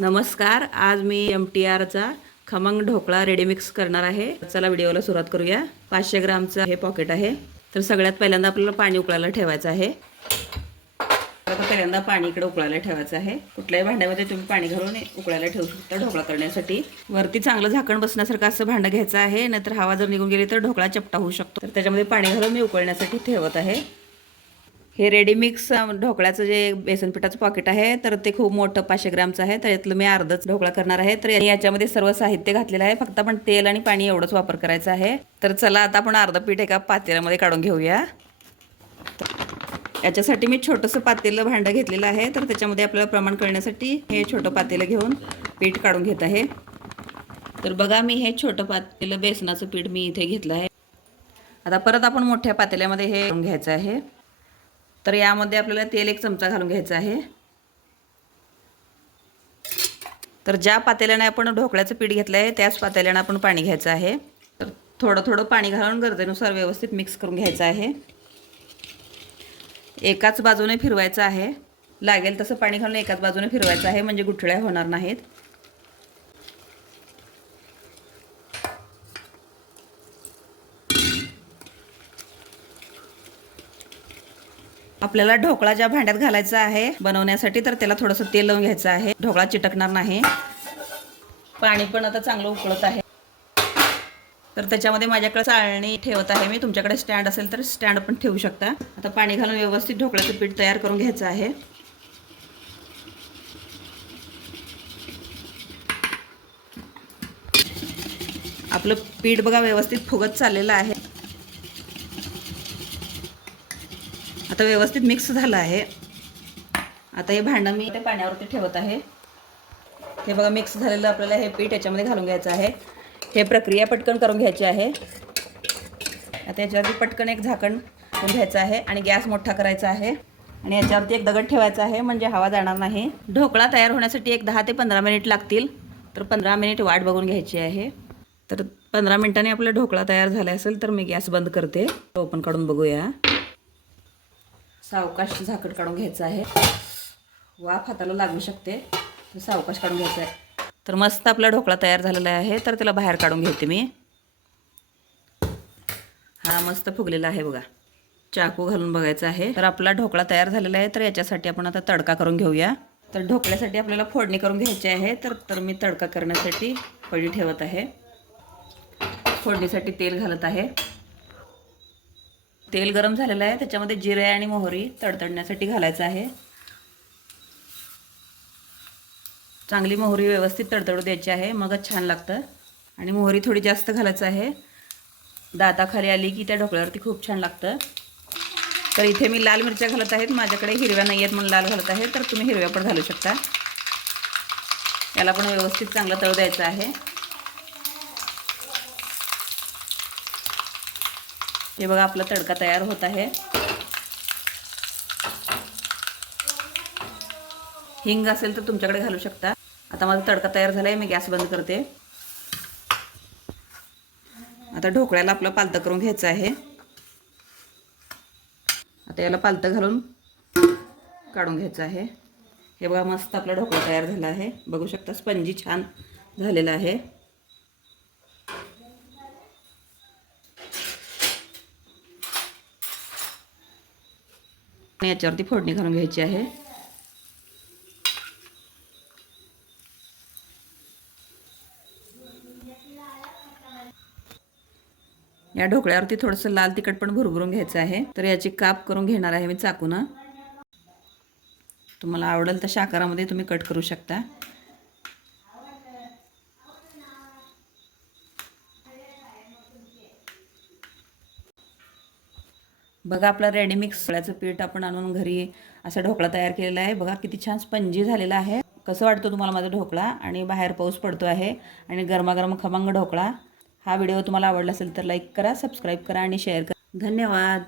नमस्कार. आज मी MTRचा खमंग ढोकळा रेडी मिक्स करणार आहे. चला व्हिडिओला सुरुवात करूया. 500 ग्रामचं हे पॉकेट आहे. तर सगळ्यात पहिल्यांदा आपल्याला पाणी उकळायला ठेवायचं आहे. आता पहिल्यांदा पाणी इकडे उकळायला ठेवायचं आहे. कुठल्याही भांड्यामध्ये तुम्ही पाणी घालून उकळायला ठेवू शकता ढोकळा करण्यासाठी. वरती चांगलं झाकण बसण्यासारखं असं भांडं घ्यायचं आहे, नाहीतर हवा जर निघून गेली तर ढोकळा चपटा होऊ शकतो. तर त्याच्यामध्ये पाणी घालून मी उकळण्यासाठी ठेवत आहे. हे रेडी मिक्स ढोकळ्याचं जे बेसन पिठाचं पॉकेट आहे तर ते खूप मोठं 500 ग्रामचं आहे. तर यातलं मी अर्धच ढोकळा करणार आहे. तर याच्यामध्ये सर्व साहित्य घातलेलं आहे, फक्त आपण तेल आणि पाणी एवढंच वापर करायचा आहे. तर चला आता आपण अर्ध पीठ एका पातेल्यामध्ये काढून घेऊया. याच्यासाठी मी छोटंसं पातेलं भांडं घेतलेलं आहे. तर त्याच्यामध्ये आपल्याला प्रमाण कळण्यासाठी हे छोटं पातेलं घेऊन पीठ काढून घेत आहे. तर बघा, मी हे छोटं पातेलं बेसनाचं पीठ मी इथे घेतलं आहे. आता परत आपण मोठ्या पातेल्यामध्ये हे घ्यायचं आहे. तर यामध्ये आपल्याला तेल 1 चमचा घालून घ्यायचं आहे. तर ज्या पातेल्याने आपण ढोकळ्याचं पीठ घेतलं आहे त्याच पातेल्याने आपण पाणी घ्यायचं आहे. तर थोडं थोडं पाणी घालून गरजेनुसार व्यवस्थित मिक्स करून घ्यायचं आहे. एकाच बाजूने फिरवायचं आहे. लागेल तसं पाणी घालून एकाच बाजूने फिरवायचं आहे, म्हणजे गुठळ्या होणार नाहीत. आपल्याला ढोकळा ज्या भांड्यात घालायचा आहे बनवण्यासाठी तर त्याला थोडंसं तेल लावून घ्यायचं आहे. ढोकळा चिटकणार नाही. पाणी पण आता चांगलं उकळत आहे. तर त्याच्यामध्ये माझ्याकडे चाळणी ठेवत आहे मी. तुमच्याकडे स्टँड असेल तर स्टँड पण ठेवू शकता. आता पाणी घालून व्यवस्थित ढोकळ्याचं पीठ तयार करून घ्यायचं आहे. आपलं पीठ बघा व्यवस्थित फुगत चाललेलं आहे. आता व्यवस्थित मिक्स झालं आहे. आता हे भांडं मी ते पाण्यावरती ठेवत आहे. हे बघा मिक्स झालेलं आपल्याला हे पीठ याच्यामध्ये घालून घ्यायचं आहे. हे प्रक्रिया पटकन करून घ्यायची आहे. आता याच्यावरती पटकन एक झाकण ठेवून घ्यायचं आहे आणि गॅस मोठा करायचा आहे आणि याच्यावरती एक दगड ठेवायचा आहे, म्हणजे हवा जाणार नाही. ढोकळा तयार होण्यासाठी एक 10 ते 15 मिनिट लागतील. तर 15 मिनिट वाट बघून घ्यायची आहे. तर 15 मिनिटांनी आपला ढोकळा तयार झाला असेल तर मी गॅस बंद करते. ओपन काढून बघूया. सावकाश झाकण काढून घ्यायचं आहे. वाफ हाताला लागू शकते, तर सावकाश काढून घ्यायचं आहे. तर मस्त आपला ढोकळा तयार झालेला आहे. तर त्याला बाहेर काढून घेते मी. हा मस्त फुगलेला आहे बघा. चाकू घालून बघायचं आहे. तर आपला ढोकळा तयार झालेला आहे. तर याच्यासाठी आपण आता तडका करून घेऊया. तर ढोकळ्यासाठी आपल्याला फोडणी करून घ्यायची आहे. तर मी तडका करण्यासाठी कढई ठेवत आहे. फोडणीसाठी तेल घालत आहे. तेल गरम झालेलं आहे. त्याच्यामध्ये जिरे आणि मोहरी तडतडण्यासाठी घालायचं आहे. चांगली मोहरी व्यवस्थित तडतडू द्यायची आहे, मगच छान लागतं. आणि मोहरी थोडी जास्त घालायचं आहे. दाताखाली आली की त्या ढोकळ्यावरती खूप छान लागतं. तर इथे मी लाल मिरच्या घालत आहेत. माझ्याकडे हिरव्या नाही आहेत म्हणून लाल घालत आहे. तर तुम्ही हिरव्या पण घालू शकता. याला पण व्यवस्थित चांगलं तळू द्यायचं आहे. हे बघा आपला तडका तयार होत आहे. हिंग असेल तर तुमच्याकडे घालू शकता. आता माझा तडका तयार झाला आहे. मी गॅस बंद करते. आता ढोकळ्याला आपलं पालतं करून घ्यायचं आहे. आता याला पालतं घालून काढून घ्यायचं आहे. हे बघा मस्त आपला ढोकळा तयार झाला आहे. बघू शकता स्पंजी छान झालेला आहे. याच्यावरती फोडणी घालून घ्यायची आहे. या ढोकळ्यावरती थोडंसं लाल तिखट पण भुरभुरून घ्यायचं आहे. तर याची काप करून घेणार आहे मी चाकूनं. तुम्हाला आवडेल तशा आकारामध्ये तुम्ही कट करू शकता. बघा आपला रेडी मिक्स ढोकळ्याचं पीठ आपण आणून घरी असा ढोकळा तयार केलेला आहे. बघा किती छान स्पंजी झालेला आहे. कसं वाटतं तुम्हाला माझा ढोकळा? आणि बाहेर पाऊस पडतो आहे आणि गरमागरम खमंग ढोकळा. हा व्हिडिओ तुम्हाला आवडला असेल तर लाईक करा, सबस्क्राईब करा आणि शेअर करा. धन्यवाद.